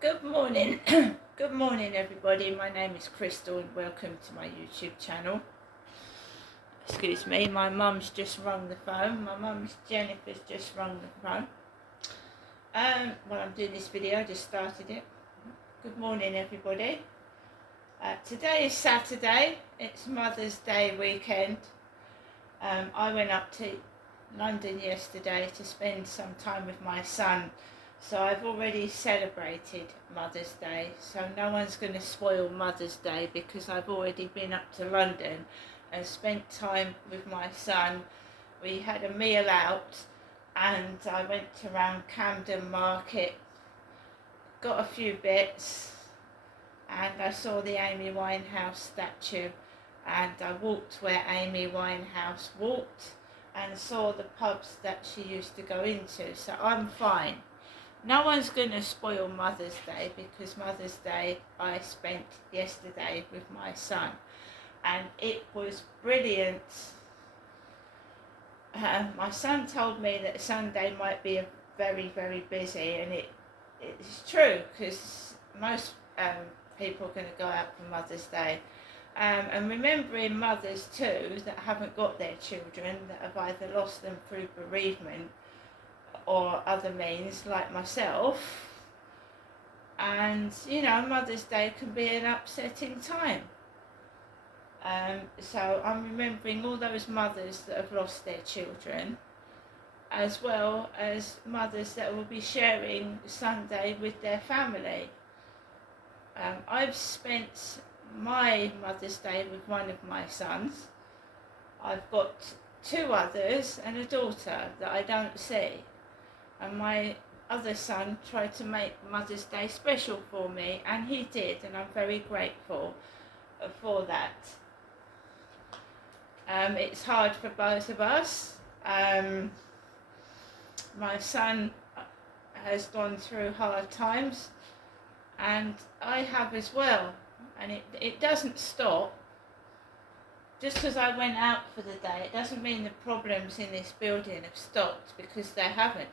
Good morning. Good morning, everybody. My name is Crystal and welcome to my YouTube channel. Excuse me, my mum's just rung the phone. My mum's Jennifer's just rung the phone. While I'm doing this video, I just started it. Good morning, everybody. Today is Saturday. It's Mother's Day weekend. I went up to London yesterday to spend some time with my son. So I've already celebrated Mother's Day, so no one's going to spoil Mother's Day because I've already been up to London and spent time with my son. We had a meal out and I went around Camden Market, got a few bits, and I saw the Amy Winehouse statue and I walked where Amy Winehouse walked and saw the pubs that she used to go into, so I'm fine. No one's going to spoil Mother's Day because Mother's Day I spent yesterday with my son and it was brilliant. My son told me that Sunday might be very, very busy, and it's true because most people are going to go out for Mother's Day. And remembering mothers too that haven't got their children, that have either lost them through bereavement or other means like myself, and Mother's Day can be an upsetting time. So I'm remembering all those mothers that have lost their children, as well as mothers that will be sharing Sunday with their family. I've spent my Mother's Day with one of my sons. I've got two others and a daughter that I don't see. And my other son tried to make Mother's Day special for me, and he did, and I'm very grateful for that. It's hard for both of us. My son has gone through hard times, and I have as well, and it doesn't stop. Just because I went out for the day, it doesn't mean the problems in this building have stopped, because they haven't.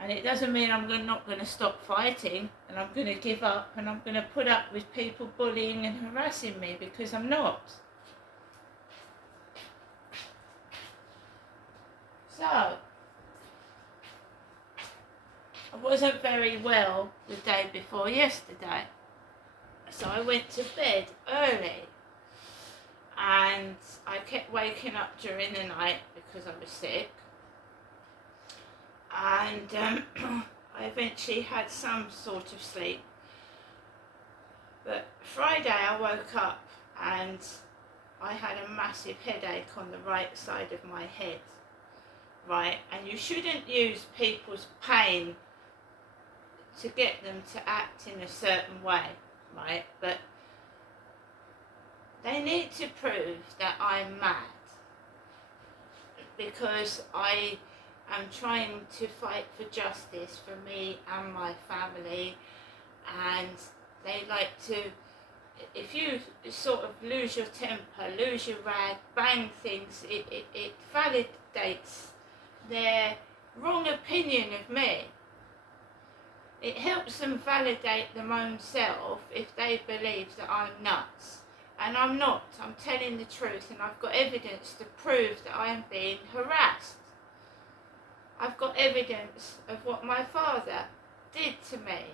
And it doesn't mean I'm not going to stop fighting and I'm going to give up and I'm going to put up with people bullying and harassing me, because I'm not. So, I wasn't very well the day before yesterday. So I went to bed early and I kept waking up during the night because I was sick. And I eventually had some sort of sleep. But Friday I woke up and I had a massive headache on the right side of my head, right? And you shouldn't use people's pain to get them to act in a certain way, right? But they need to prove that I'm mad, because I am trying to fight for justice for me and my family, and they like to, if you sort of lose your temper, lose your rag, bang things, it validates their wrong opinion of me. It helps them validate their own self if they believe that I'm nuts. And I'm not. I'm telling the truth, and I've got evidence to prove that I am being harassed. I've got evidence of what my father did to me.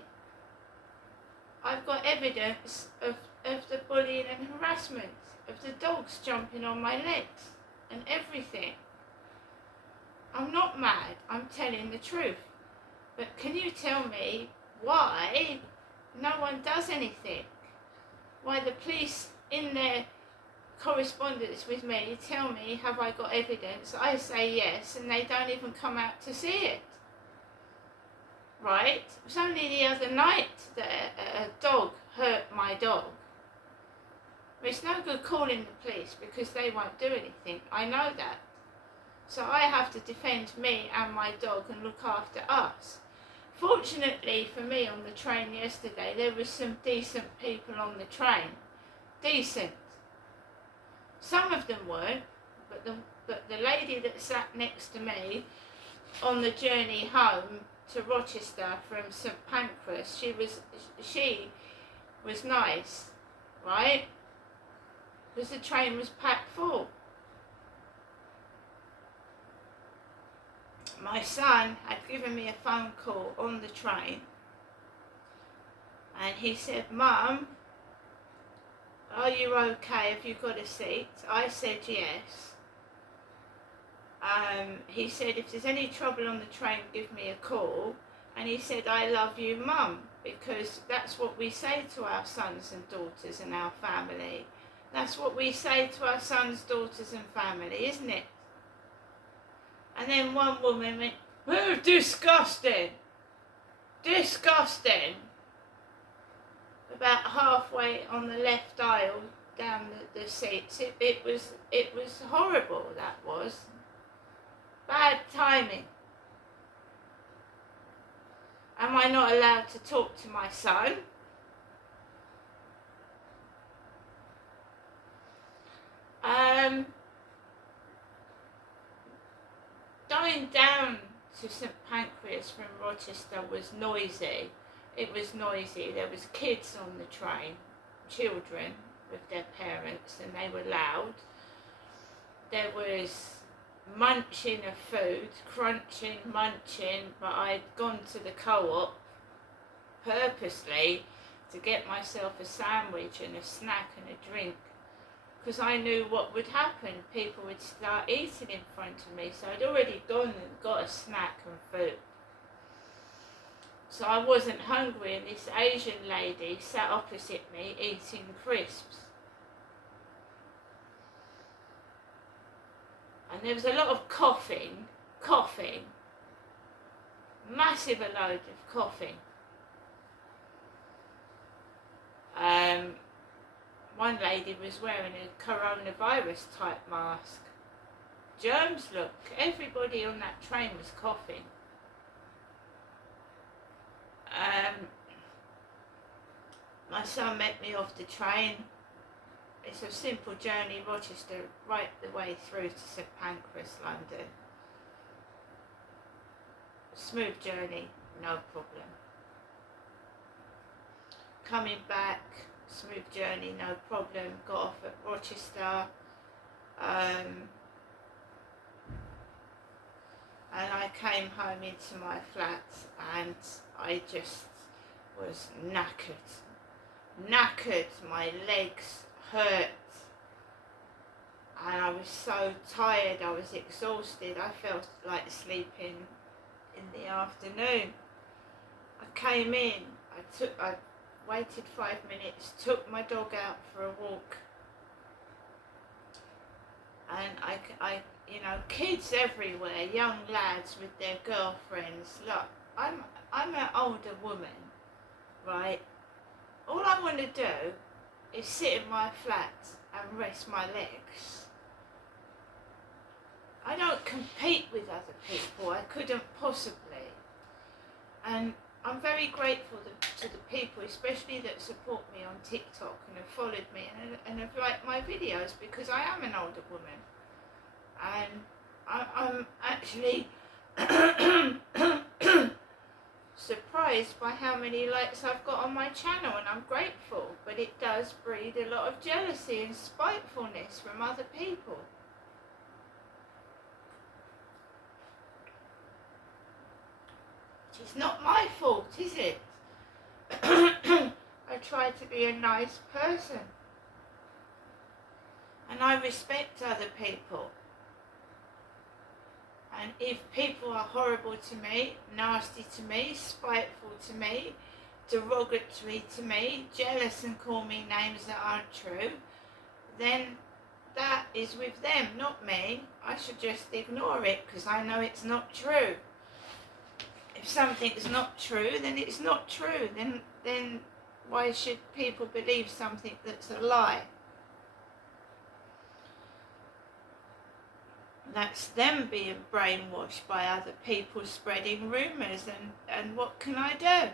I've got evidence of the bullying and harassment, of the dogs jumping on my legs and everything. I'm not mad, I'm telling the truth. But can you tell me why no one does anything? Why the police, in their correspondence with me, tell me, have I got evidence? I say yes, and they don't even come out to see it. Right? It was only the other night that a dog hurt my dog. It's no good calling the police because they won't do anything. I know that. So I have to defend me and my dog and look after us. Fortunately for me, on the train yesterday, there were some decent people on the train. Decent. Some of them weren't, but the lady that sat next to me on the journey home to Rochester from St Pancras, she was nice, right? Because the train was packed full. My son had given me a phone call on the train, and he said, "Mum, are you okay? Have you got a seat?" I said yes. He said, "If there's any trouble on the train, give me a call." And he said, "I love you, Mum," because that's what we say to our sons and daughters and our family. That's what we say to our sons, daughters and family, isn't it? And then one woman went, "Oh, disgusting, disgusting," about halfway on the left aisle down the seats. It was horrible, that was. Bad timing. Am I not allowed to talk to my son? Going down to St Pancras from Rochester was noisy. It was noisy. There was kids on the train, children with their parents, and they were loud. There was munching of food, crunching, munching, but I'd gone to the co-op purposely to get myself a sandwich and a snack and a drink, because I knew what would happen. People would start eating in front of me, so I'd already gone and got a snack and food. So I wasn't hungry, and this Asian lady sat opposite me eating crisps. And there was a lot of coughing, massive a load of coughing. One lady was wearing a coronavirus type mask. Germs, look, everybody on that train was coughing. My son met me off the train. It's a simple journey, Rochester, right the way through to St Pancras, London. Smooth journey, no problem. Coming back, smooth journey, no problem. Got off at Rochester, and I came home into my flat, and I just was knackered. My legs hurt, and I was so tired. I was exhausted. I felt like sleeping in the afternoon. I came in. I waited 5 minutes. Took my dog out for a walk, and I kids everywhere, young lads with their girlfriends. Look, I'm an older woman, right? All I want to do is sit in my flat and rest my legs. I don't compete with other people. I couldn't possibly. And I'm very grateful to the people, especially that support me on TikTok and have followed me and have liked my videos, because I am an older woman. And I'm actually surprised by how many likes I've got on my channel, and I'm grateful, but it does breed a lot of jealousy and spitefulness from other people. It's not my fault, is it? I try to be a nice person, and I respect other people. And if people are horrible to me, nasty to me, spiteful to me, derogatory to me, jealous and call me names that aren't true, then that is with them, not me. I should just ignore it, because I know it's not true. If something's not true, then it's not true. Then why should people believe something that's a lie? That's them being brainwashed by other people spreading rumours, and what can I do?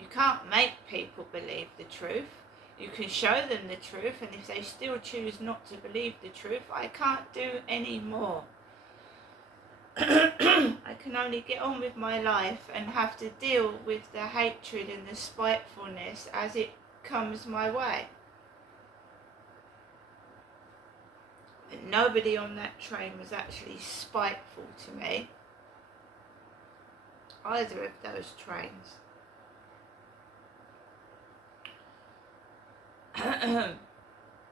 You can't make people believe the truth. You can show them the truth, and if they still choose not to believe the truth, I can't do any more. I can only get on with my life and have to deal with the hatred and the spitefulness as it comes my way. And nobody on that train was actually spiteful to me, either of those trains.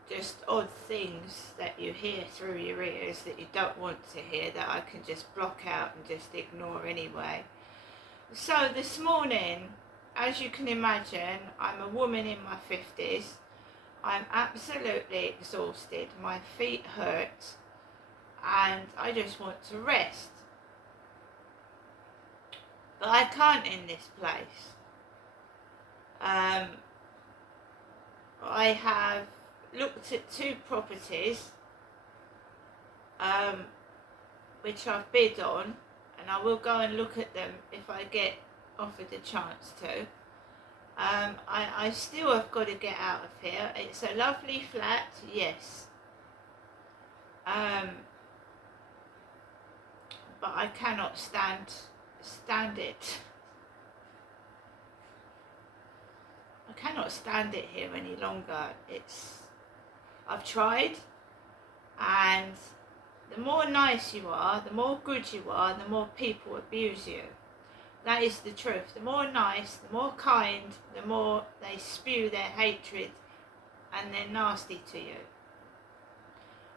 Just odd things that you hear through your ears that you don't want to hear, that I can just block out and just ignore anyway. So this morning, as you can imagine, I'm a woman in my 50s. I'm absolutely exhausted. My feet hurt and I just want to rest. But I can't in this place. I have looked at 2 properties which I've bid on, and I will go and look at them if I get offered a chance to. I still have got to get out of here. It's a lovely flat, yes, but I cannot stand it. I cannot stand it here any longer. I've tried, and the more nice you are, the more good you are, the more people abuse you. That is the truth. The more nice, the more kind, the more they spew their hatred and they're nasty to you.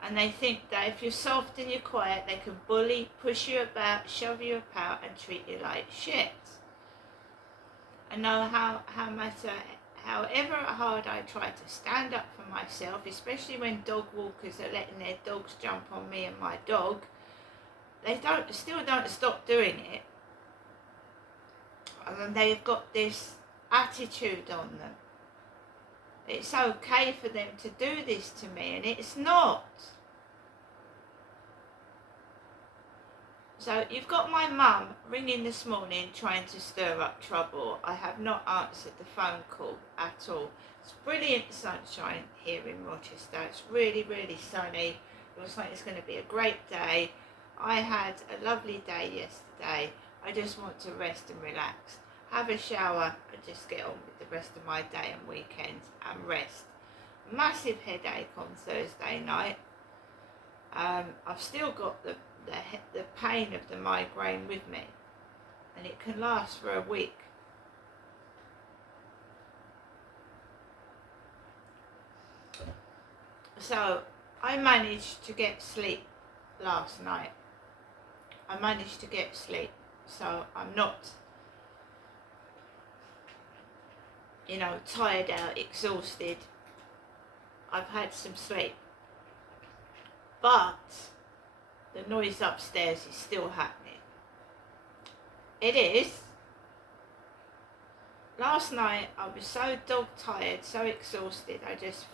And they think that if you're soft and you're quiet, they can bully, push you about, shove you about and treat you like shit. I know however hard I try to stand up for myself, especially when dog walkers are letting their dogs jump on me and my dog, they still don't stop doing it. And they've got this attitude on them. It's okay for them to do this to me, and it's not. So you've got my mum ringing this morning trying to stir up trouble. I have not answered the phone call at all. It's brilliant sunshine here in Rochester. It's really, really sunny. It looks like it's going to be a great day. I had a lovely day yesterday. I just want to rest and relax, have a shower and just get on with the rest of my day and weekend and rest. Massive headache on Thursday night. I've still got the pain of the migraine with me, and it can last for a week. So I managed to get sleep last night. So I'm not, tired out, exhausted. I've had some sleep. But the noise upstairs is still happening. It is. Last night I was so dog tired, so exhausted, I just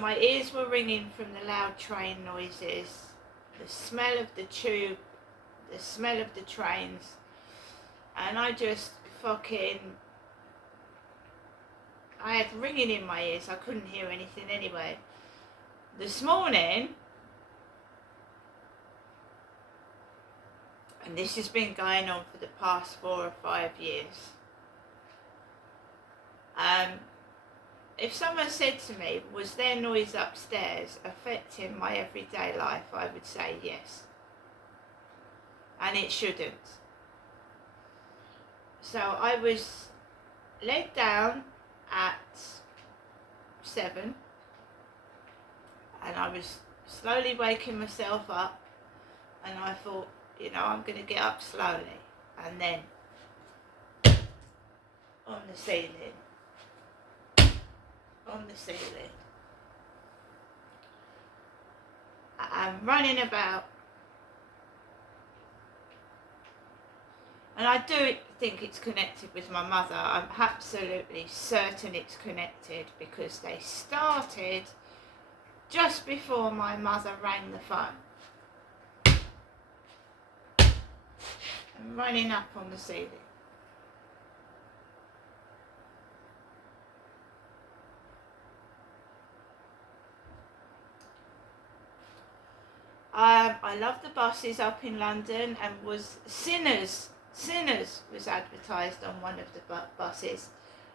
my ears were ringing from the loud train noises, the smell of the tube, the smell of the trains, and I just I had ringing in my ears. I couldn't hear anything anyway. This morning, and this has been going on for the past 4 or 5 years, if someone said to me, was there noise upstairs affecting my everyday life, I would say yes. And it shouldn't. So I was laid down at 7, and I was slowly waking myself up, and I thought, I'm going to get up slowly, and then on the ceiling. I'm running about, and I do think it's connected with my mother. I'm absolutely certain it's connected, because they started just before my mother rang the phone. I'm running up on the ceiling. I love the buses up in London, and was Sinners was advertised on one of the buses.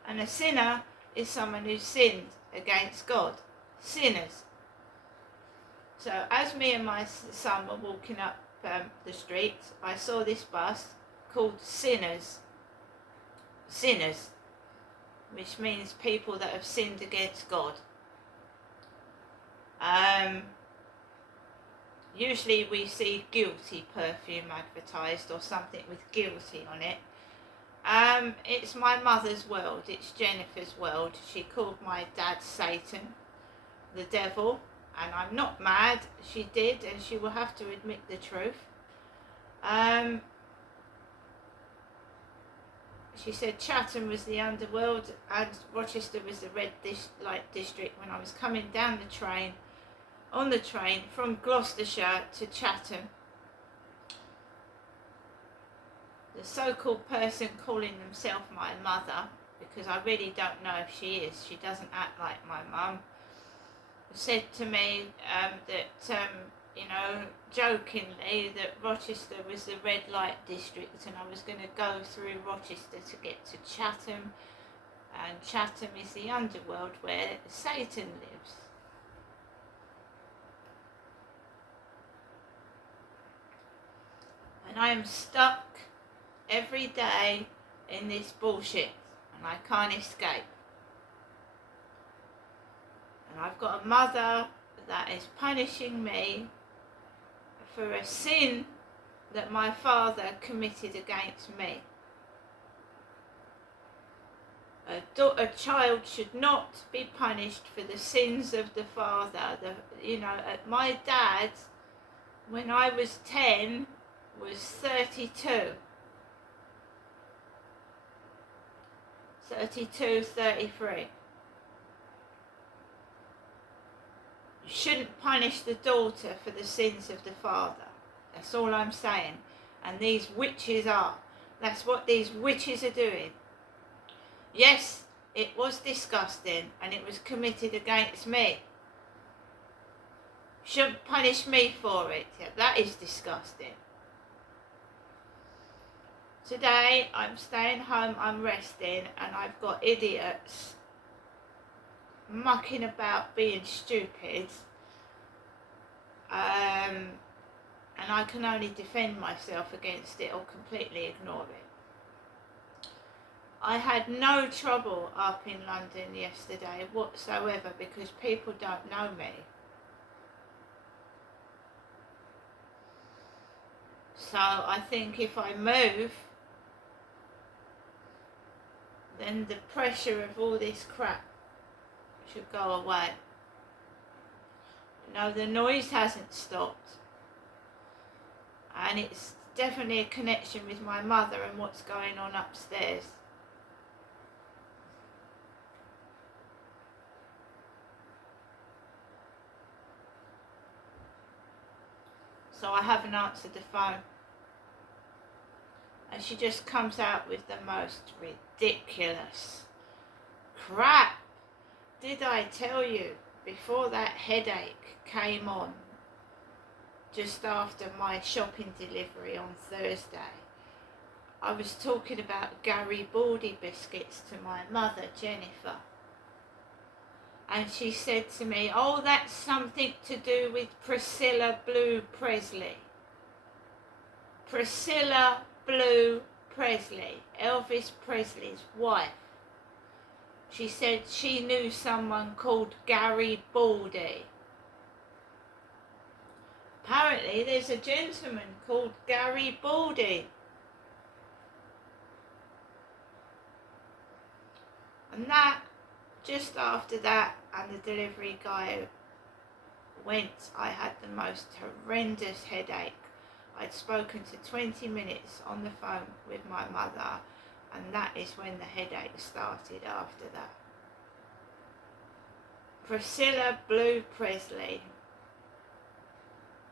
And a sinner is someone who sinned against God. Sinners. So as me and my son were walking up the street, I saw this bus called Sinners. Sinners, which means people that have sinned against God. Usually we see guilty perfume advertised, or something with guilty on it. It's my mother's world, it's Jennifer's world. She called my dad Satan, the devil, and I'm not mad. She did, and she will have to admit the truth. She said Chatham was the underworld and Rochester was the red light district. When I was coming down the train, on the train from Gloucestershire to Chatham, the so-called person calling themselves my mother, because I really don't know if she is, she doesn't act like my mum, said to me that jokingly, that Rochester was the red light district, and I was going to go through Rochester to get to Chatham, and Chatham is the underworld where Satan lives. And I am stuck every day in this bullshit, and I can't escape. And I've got a mother that is punishing me for a sin that my father committed against me. A child should not be punished for the sins of the father. My dad, when I was 10, was 32. 33. You shouldn't punish the daughter for the sins of the father. That's all I'm saying. And these witches are. That's what these witches are doing. Yes, it was disgusting, and it was committed against me. You shouldn't punish me for it. Yeah, that is disgusting. Today I'm staying home, I'm resting, and I've got idiots mucking about being stupid, and I can only defend myself against it or completely ignore it. I had no trouble up in London yesterday whatsoever, because people don't know me. So I think if I move, then the pressure of all this crap should go away. No, the noise hasn't stopped, and it's definitely a connection with my mother and what's going on upstairs. So I haven't answered the phone, and she just comes out with the most ridiculous crap. Did I tell you, before that headache came on, just after my shopping delivery on Thursday, I was talking about Garibaldi biscuits to my mother, Jennifer. And she said to me, oh, that's something to do with Priscilla Blue Presley. Priscilla Blue Presley, Elvis Presley's wife. She said she knew someone called Garibaldi. Apparently there's a gentleman called Garibaldi. And that, just after that and the delivery guy went, I had the most horrendous headache. I'd spoken to 20 minutes on the phone with my mother, and that is when the headache started after that. Priscilla Blue Presley,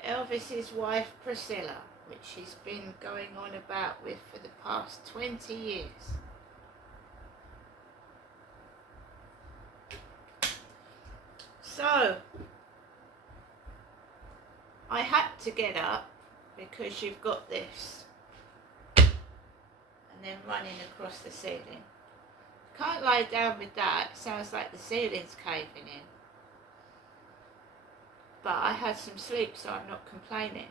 Elvis's wife Priscilla, which she's been going on about with for the past 20 years. So, I had to get up because you've got this and then running across the ceiling. Can't lie down with that, it sounds like the ceiling's caving in. But I had some sleep, so I'm not complaining.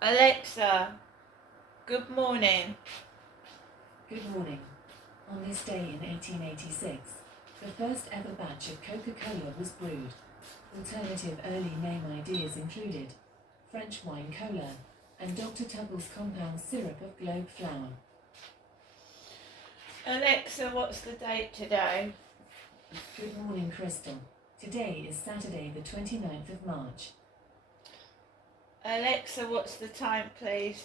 Alexa, good morning. Good morning. On this day in 1886, the first ever batch of Coca-Cola was brewed. Alternative early name ideas included French wine cola and Dr. Tubble's compound syrup of globe flour. Alexa, what's the date today? Good morning, Crystal. Today is Saturday the 29th of March. Alexa, what's the time, please?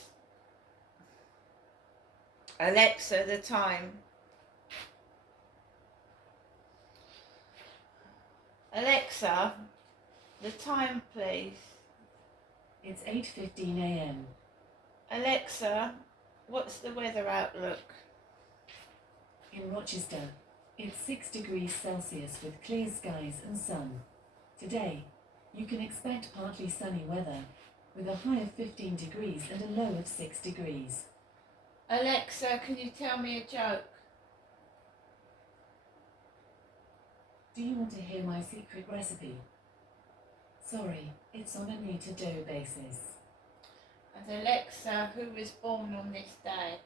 Alexa, the time. Alexa, the time, please. It's 8:15 a.m. Alexa, what's the weather outlook? In Rochester, it's 6 degrees Celsius with clear skies and sun. Today, you can expect partly sunny weather, with a high of 15 degrees and a low of 6 degrees. Alexa, can you tell me a joke? Do you want to hear my secret recipe? Sorry, it's on a need-to-do basis. And Alexa, who was born on this day?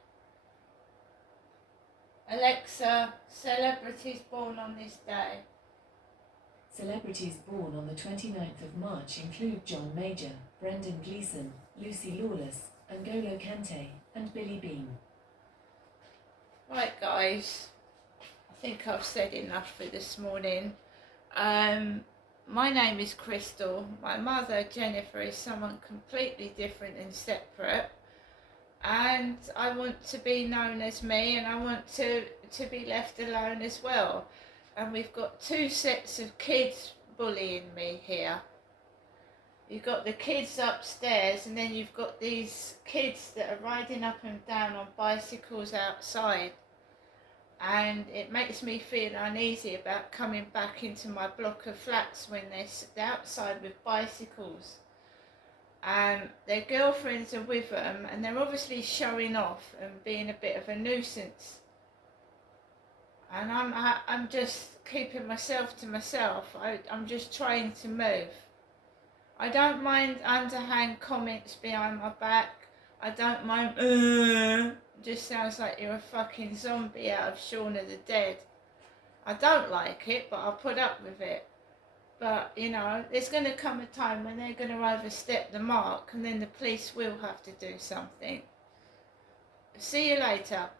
Alexa, celebrities born on this day. Celebrities born on the 29th of March include John Major, Brendan Gleeson, Lucy Lawless, N'Golo Kante, and Billy Bean. Right, guys, I think I've said enough for this morning. My name is Crystal. My mother, Jennifer, is someone completely different and separate. And I want to be known as me, and I want to be left alone as well. And we've got two sets of kids bullying me here. You've got the kids upstairs, and then you've got these kids that are riding up and down on bicycles outside. And it makes me feel uneasy about coming back into my block of flats when they're outside with bicycles. Their girlfriends are with them, and they're obviously showing off and being a bit of a nuisance. And I'm just keeping myself to myself. I'm just trying to move. I don't mind underhand comments behind my back. I don't mind, just sounds like you're a fucking zombie out of Shaun of the Dead. I don't like it, but I'll put up with it. But, you know, there's going to come a time when they're going to overstep the mark, and then the police will have to do something. See you later.